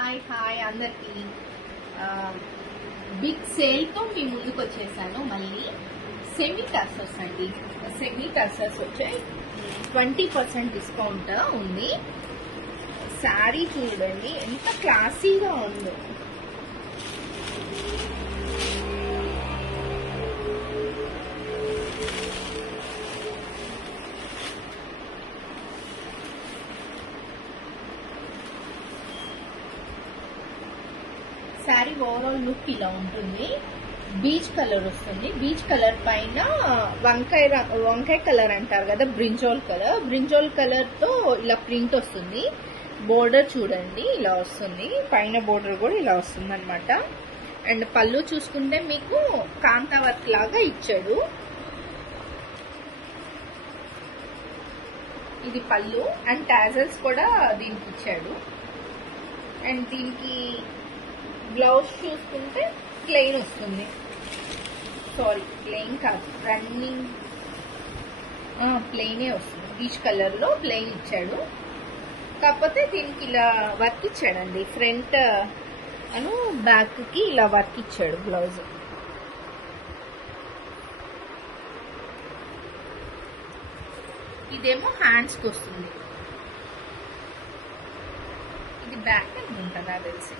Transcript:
Hi అందరికి big sale తో మీ ముందుకు వచ్చేసాను. మళ్ళీ సెమీ టర్సర్స్ అండి. సెమీ టర్సర్స్ వచ్చాయి. 20% డిస్కౌంట్ ఉంది. శారీ చూడండి ఎంత క్లాసీగా ఉందో. శారీ ఓవరాల్ లుక్ ఇలా ఉంటుంది. బీచ్ కలర్ వస్తుంది. బీచ్ కలర్ పైన వంకాయ కలర్ అంటారు కదా, బ్రింజోల్ కలర్ తో ఇలా ప్రింట్ వస్తుంది. బోర్డర్ చూడండి ఇలా వస్తుంది. పైన బోర్డర్ కూడా ఇలా వస్తుంది అనమాట. అండ్ పళ్ళు చూసుకుంటే మీకు కాంతా వర్క్ లాగా ఇచ్చాడు. ఇది పళ్ళు అండ్ టాజల్స్ కూడా దీనికి ఇచ్చాడు. అండ్ దీనికి బ్లౌజ్ చూసుకుంటే ప్లెయిన్ వస్తుంది. సారీ, ప్లెయిన్ కాదు, రన్నింగ్ ప్లెయినే వస్తుంది. బీచ్ కలర్ లో ప్లెయిన్ ఇచ్చాడు. కాకపోతే దీనికి ఇలా వర్క్ ఇచ్చాడండి. ఫ్రంట్ అను బ్యాక్ కి ఇలా వర్క్ ఇచ్చాడు బ్లౌజ్. ఇదేమో హ్యాండ్స్ కి వస్తుంది. ఇది బ్యాక్ అనుకుంటా నాకు తెలిసి.